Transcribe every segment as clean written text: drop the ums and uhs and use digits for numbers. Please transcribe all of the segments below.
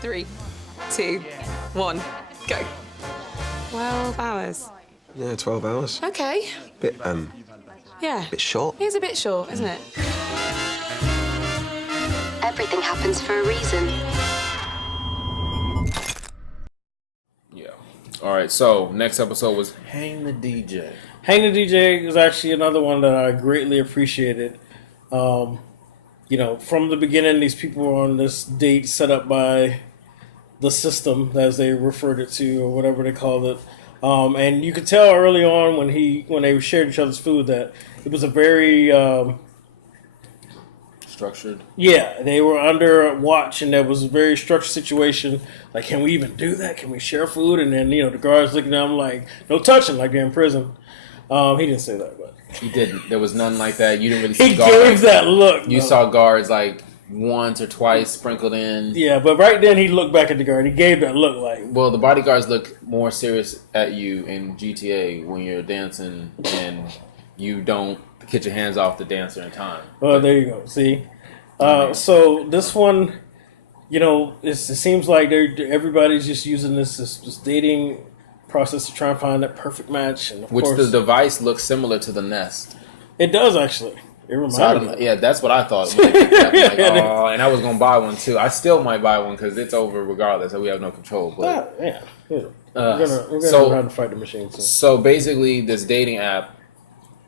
3, 2, 1, go. 12 hours. Yeah, 12 hours. Okay. Bit, Yeah. bit short. It is a bit short, isn't it? Everything happens for a reason. Yeah. All right. So next episode was Hang the DJ. Hang the DJ is actually another one that I greatly appreciated. From the beginning, these people were on this date set up by the system, as they referred it to, or whatever they called it. And you could tell early on when they shared each other's food that it was a very Structured. yeah, they were under watch, and there was a very structured situation. Like, can we even do that? Can we share food? And then the guards looking at them like, no touching, like they're in prison. He didn't say that, but He didn't. There was none like that. You didn't really see he guards. gave that look. You saw guards like once or twice sprinkled in. Yeah, but right then he looked back at the guard. He gave that look like. Well, the bodyguards look more serious at you in GTA when you're dancing and you don't get your hands off the dancer in time. Well, there you go. See, so this one, it seems like everybody's just using this dating process to try and find that perfect match, and of course, the device looks similar to the Nest. It does actually. It reminds me. Yeah, that's what I thought. When they picked it up. I'm like, oh, and I was gonna buy one too. I still might buy one because it's over regardless, so we have no control. But Yeah. We're gonna learn how to fight the machine. So basically, this dating app,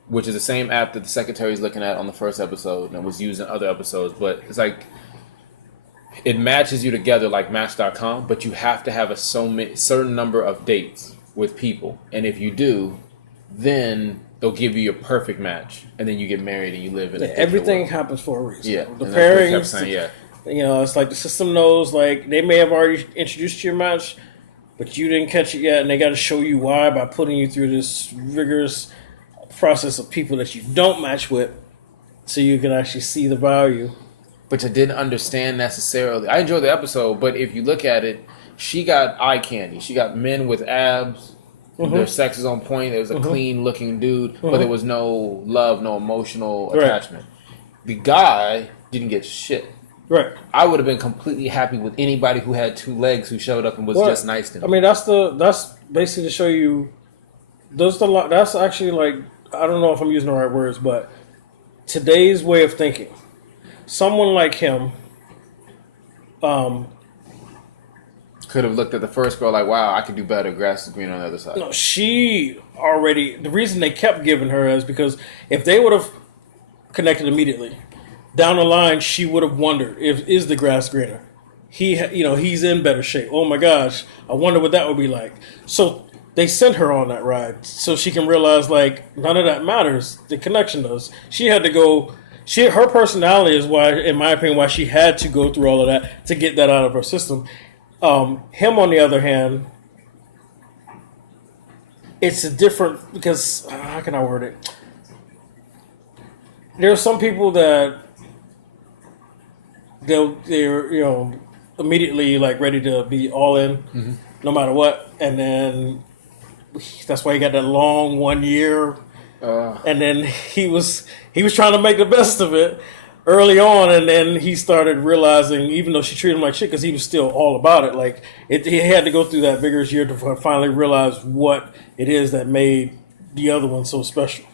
which is the same app that the secretary's looking at on the first episode and was used in other episodes, but it's like it matches you together like Match.com, but you have to have a certain number of dates with people, and if you do, then they'll give you your perfect match, and then you get married and you live in everything world. happens for a reason. Yeah, the and that's what he kept pairings. saying, yeah. It's like the system knows. Like, they may have already introduced you to your match, but you didn't catch it yet, and they got to show you why by putting you through this rigorous process of people that you don't match with, so you can actually see the value. Which I didn't understand necessarily. I enjoyed the episode, but if you look at it, she got eye candy. She got men with abs. Mm-hmm. Their sex is on point. There was a clean-looking dude, but there was no love, no emotional attachment. The guy didn't get shit. Right. I would have been completely happy with anybody who had 2 legs who showed up and was just nice to me. I mean, that's basically to show you. That's actually, like, I don't know if I'm using the right words, but today's way of thinking. Someone like him, could have looked at the first girl like, wow, I could do better. Grass is green on the other side. no, she already. The reason they kept giving her is because if they would have connected immediately, down the line, she would have wondered is the grass greener. He's in better shape. Oh my gosh, I wonder what that would be like. So they sent her on that ride so she can realize, like, none of that matters. The connection does. She had to go. Her personality is why, in my opinion, why she had to go through all of that to get that out of her system. Him, on the other hand, it's a different, because how can I word it? There are some people that they're immediately like ready to be all in, no matter what, and then that's why he got that long 1 year, and then he was trying to make the best of it early on, and then he started realizing, even though she treated him like shit, because he was still all about it, like he had to go through that vigorous year to finally realize what it is that made the other one so special.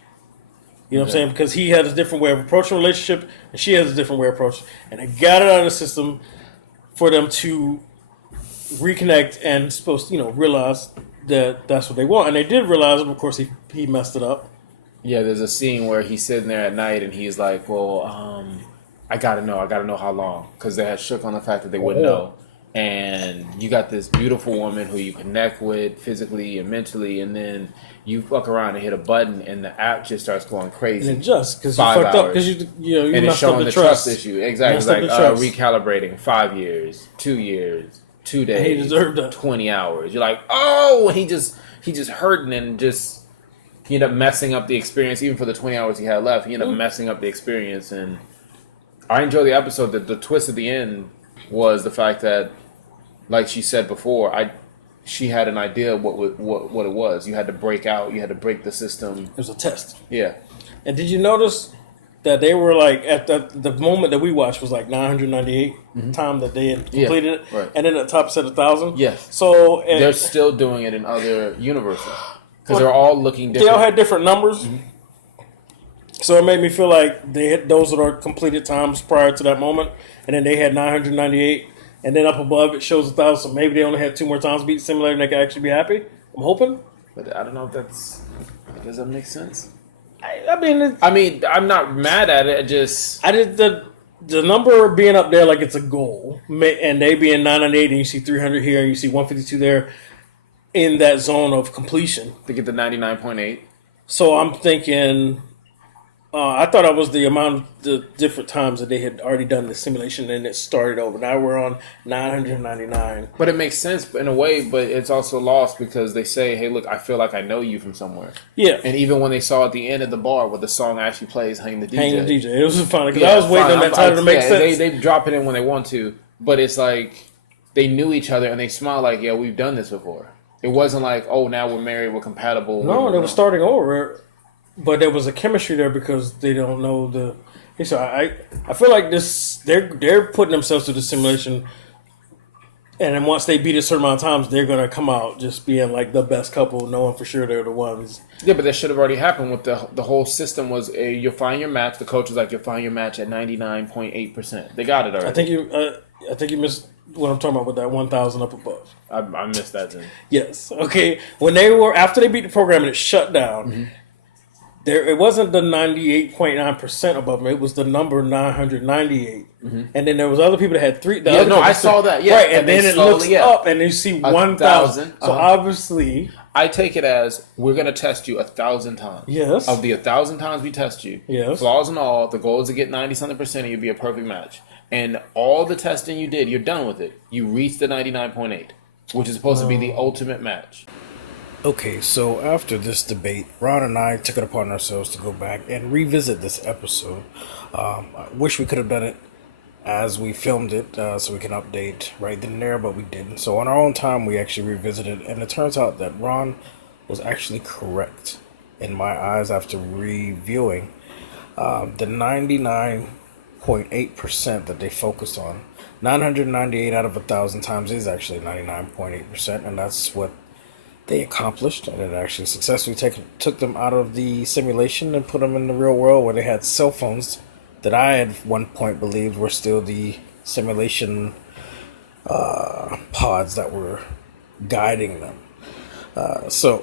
You know what I'm saying? Because he had a different way of approaching a relationship, and she has a different way of approaching. And they got it out of the system for them to reconnect and realize that that's what they want. And they did realize it. Of course, he messed it up. Yeah, there's a scene where he's sitting there at night and he's like, well, I gotta know how long. Because they had shook on the fact that they wouldn't know. And you got this beautiful woman who you connect with physically and mentally, and then you fuck around and hit a button and the app just starts going crazy. And it just, because you fucked up, because you and it's showing the trust issue. Exactly. It's like recalibrating 5 years, 2 years, 2 days, and he deserved that. 20 hours. You're like, oh, he just hurting and just... He ended up messing up the experience, even for the 20 hours he had left. He ended up messing up the experience, and I enjoyed the episode. The twist at the end was the fact that, like she said before, she had an idea of what it was. You had to break out. You had to break the system. It was a test. Yeah. And did you notice that they were like at the moment that we watched was like 998 time that they had completed it, right. and then the top said 1,000. Yes. So they're still doing it in other universes because they're all looking different. They all had different numbers. So it made me feel like they had those that are completed times prior to that moment, and then they had 998, and then up above it shows 1,000. So maybe they only had 2 more times beat simulator, and they could actually be happy. I'm hoping. But I don't know if does that make sense? I mean, I'm not mad at it. I did the number being up there like it's a goal, and they being 998, and you see 300 here, and you see 152 there, in that zone of completion to get the 99.8. So I'm thinking. I thought it was the amount of the different times that they had already done the simulation and it started over. Now we're on 999. But it makes sense in a way, but it's also lost because they say, hey, look, I feel like I know you from somewhere. Yeah. And even when they saw at the end of the bar where the song actually plays, Hang the DJ. Hang the DJ. It was funny because I was waiting on that title to make sense. They drop it in when they want to, but it's like they knew each other and they smile like, yeah, we've done this before. It wasn't like, oh, now we're married, we're compatible. No, they were starting over. But there was a chemistry there because they don't know the. So I feel like this they're putting themselves through the simulation, and then once they beat a certain amount of times, they're gonna come out just being like the best couple, knowing for sure they're the ones. Yeah, but that should have already happened. With the whole system was you'll find your match. The coach was like, you'll find your match at 99.8%. They got it already. I think you missed what I'm talking about with that 1,000 up above. I missed that then. Yes. Okay. When they were after they beat the program and it shut down. Mm-hmm. It wasn't the 98.9% above them. It was the number 998. Mm-hmm. And then there was other people that had 3. I saw that. Yeah, right. And then it looks up and you see 1,000. So obviously, I take it as we're going to test you 1,000 times. Yes. Of the 1,000 times we test you, yes. Flaws and all, the goal is to get 90-something% and you'll be a perfect match. And all the testing you did, you're done with it. You reached the 99.8, which is supposed to be the ultimate match. Okay, so after this debate, Ron and I took it upon ourselves to go back and revisit this episode. I wish we could have done it as we filmed it so we can update right then and there, but we didn't. So on our own time, we actually revisited it, and it turns out that Ron was actually correct in my eyes after reviewing the 99.8% that they focused on. 998 out of 1,000 times is actually 99.8%, and that's what they accomplished, and it actually successfully took them out of the simulation and put them in the real world where they had cell phones that I at one point believed were still the simulation pods that were guiding them. So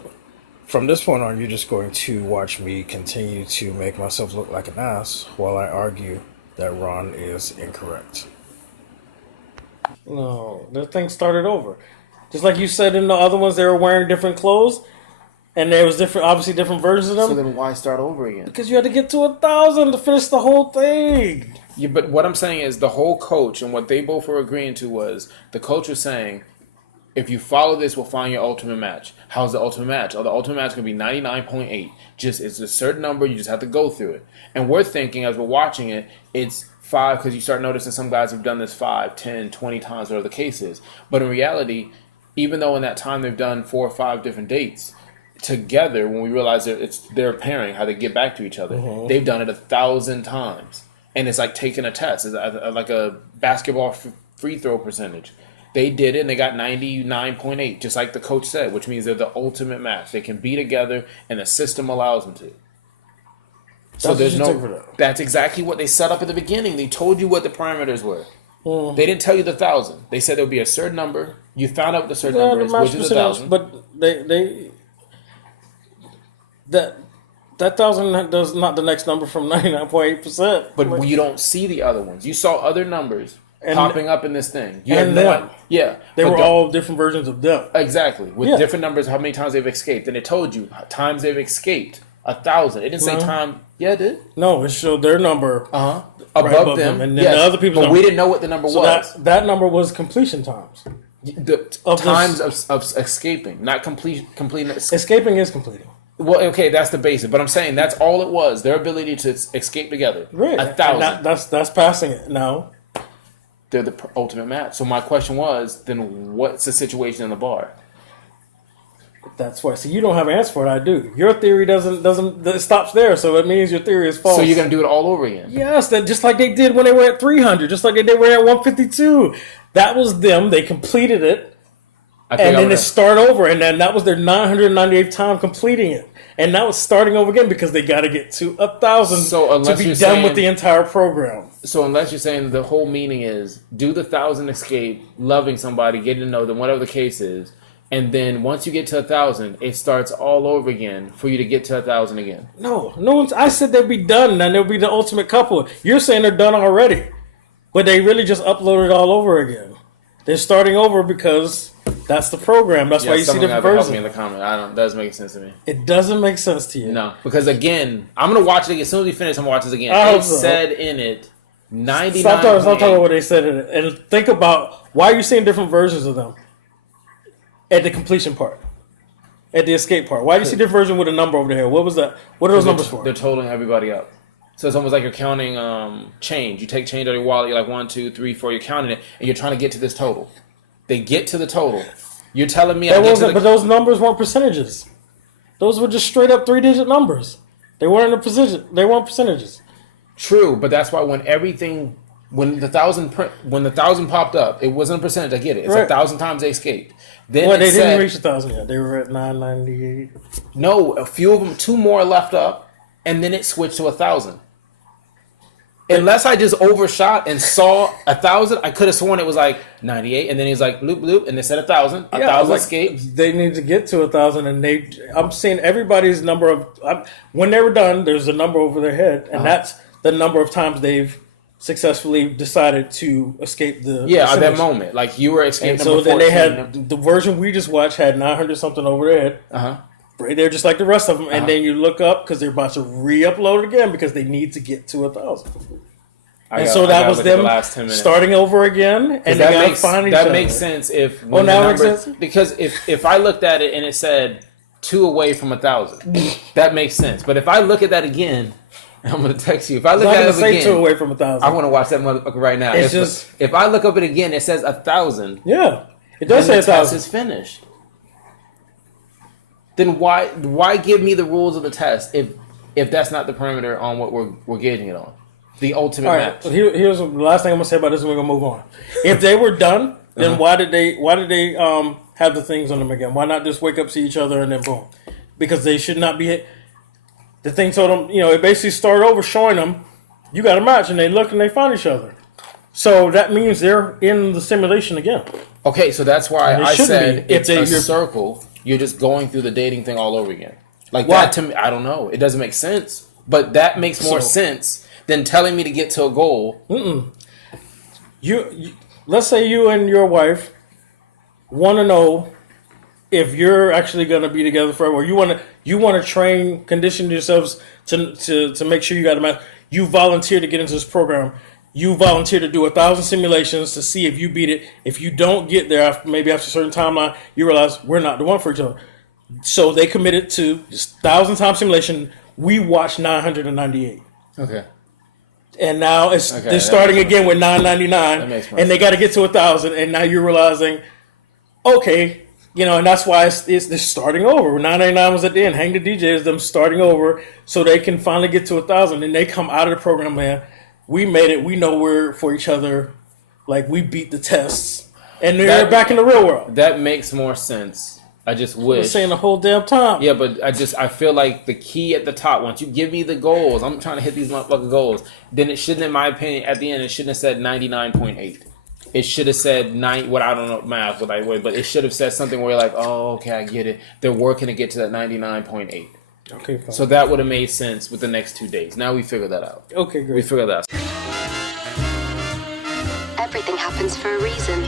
from this point on, you're just going to watch me continue to make myself look like an ass while I argue that Ron is incorrect. No, the thing started over. Just like you said in the other ones, they were wearing different clothes, and there was obviously different versions of them. So then why start over again? Because you had to get to 1,000 to finish the whole thing. Yeah, but what I'm saying is the whole coach and what they both were agreeing to was the coach was saying, if you follow this, we'll find your ultimate match. How's the ultimate match? Oh, the ultimate match is going to be 99.8. It's a certain number. You just have to go through it. And we're thinking as we're watching it, it's 5 because you start noticing some guys have done this 5, 10, 20 times, whatever the case is. But in reality, even though in that time they've done 4 or 5 different dates together, when we realize that it's their pairing, how they get back to each other, they've done it 1,000 times, and it's like taking a test. It's like a basketball free throw percentage. They did it and they got 99.8, just like the coach said, which means they're the ultimate match. They can be together, and the system allows them to. So that's exactly what they set up at the beginning. They told you what the parameters were. They didn't tell you the 1,000. They said there would be a certain number. You found out what the certain number is, which is 1,000. But that 1,000 does not the next number from 99.8%. But you don't see the other ones. You saw other numbers popping up in this thing. You and them. Yeah. They were all different versions of them. Exactly. With different numbers, how many times they've escaped. And it told you times they've escaped. 1,000. It didn't say time. Yeah, it did. No, it showed their number above them. And then the other people's number. We didn't know what the number was. That number was completion times. The times of escaping, not completing. Escaping is completing. Well, okay, that's the basic. But I'm saying that's all it was. Their ability to escape together. Right. 1,000. That's passing it. No. They're the ultimate match. So my question was, then what's the situation in the bar? That's why. So you don't have an answer for it. I do. Your theory doesn't it stops there. So it means your theory is false. So you're gonna do it all over again? Yes, that just like they did when they were at 300, just like they did when they were at 152. That was them. They completed it, and then they start over, and then that was their 998th time completing it, and now it's starting over again because they got to get to 1,000 to be done with the entire program. So unless you're saying the whole meaning is do the 1,000 escape, loving somebody, getting to know them, whatever the case is. And then once you get to 1,000, it starts all over again for you to get to 1,000 again. No one's. I said they'd be done, and they'll be the ultimate couple. You're saying they're done already, but they really just uploaded it all over again. They're starting over because that's the program. That's why you see different versions. Help me in the comment. That doesn't make sense to me. It doesn't make sense to you. No, because again, I'm gonna watch it again. As soon as we finish, I'm gonna watch this again. It said in it 99. Stop talking about what they said in it, and think about why you're seeing different versions of them. At the completion part. At the escape part. Why do you see different version with a number over there? What was that? What are those numbers for? They're totaling everybody up. So it's almost like you're counting change. You take change out of your wallet, you're like 1, 2, 3, 4, you're counting it, and you're trying to get to this total. They get to the total. You're telling me but those numbers weren't percentages. Those were just straight up 3-digit numbers. They weren't percentages. True, but that's why when the 1,000 popped up, it wasn't a percentage. I get it. It's 1,000 times they escaped. Then they didn't reach 1,000 yet. They were at 998. No, a few of them, 2 more left up, and then it switched to 1,000. Unless I just overshot and saw 1,000, I could have sworn it was like 98, and then he was like bloop bloop, and they said 1,000. 1,000 escaped. They need to get to 1,000, and I'm seeing everybody's number of when they were done. There's a number over their head, and that's the number of times they've successfully decided to escape the at that moment, like you were escaping. And so then they had the version we just watched had 900 something over their head, right there, just like the rest of them. And then you look up because they're about to re-upload it again because they need to get to 1,000. And so that was them starting over again, and they got to find each other. That makes sense if because if I looked at it and it said 2 away from 1,000, that makes sense. But if I look at that again. I'm gonna text you. If I look at it again, 2 away from 1,000. I want to watch that motherfucker right now. If I look up it again, it says 1,000. Yeah, it does say 1,000. The test is finished. Then why give me the rules of the test if that's not the parameter on what we're gauging it on? The ultimate match. So here's the last thing I'm gonna say about this, and we're gonna move on. If they were done, then why did they have the things on them again? Why not just wake up, see each other, and then boom? Because they should not be. The thing told them, it basically started over showing them, you got a match, and they look and they find each other. So that means they're in the simulation again. Okay, so that's why I said it's a circle. You're just going through the dating thing all over again. Like that to me, I don't know. It doesn't make sense. But that makes more sense than telling me to get to a goal. You let's say you and your wife want to know if you're actually going to be together forever, or you want to condition yourselves to make sure you got a match. You volunteer to get into this program. You volunteer to do 1,000 simulations to see if you beat it. If you don't get there, after a certain timeline, you realize we're not the one for each other. So they committed to this 1,000 time simulation. We watched 998. Okay. And now they're starting again with 999, and they got to get to 1,000. And now you're realizing, okay. And that's why they're starting over. 999 was at the end. Hang the DJ is them starting over so they can finally get to 1,000. And they come out of the program, man. We made it. We know we're for each other. Like, we beat the tests. And they're back in the real world. That makes more sense. I just wish. I've been saying the whole damn time. Yeah, but I feel like the key at the top, once you give me the goals, I'm trying to hit these motherfucking goals, then it shouldn't, in my opinion, at the end, it shouldn't have said 99.8. It should have said I don't know math, but it should have said something where you're like, oh, okay, I get it. They're working to get to that 99.8. Okay, fine. So that would have made sense with the next 2 days. Now we figured that out. Okay, great. We figured that out. Everything happens for a reason.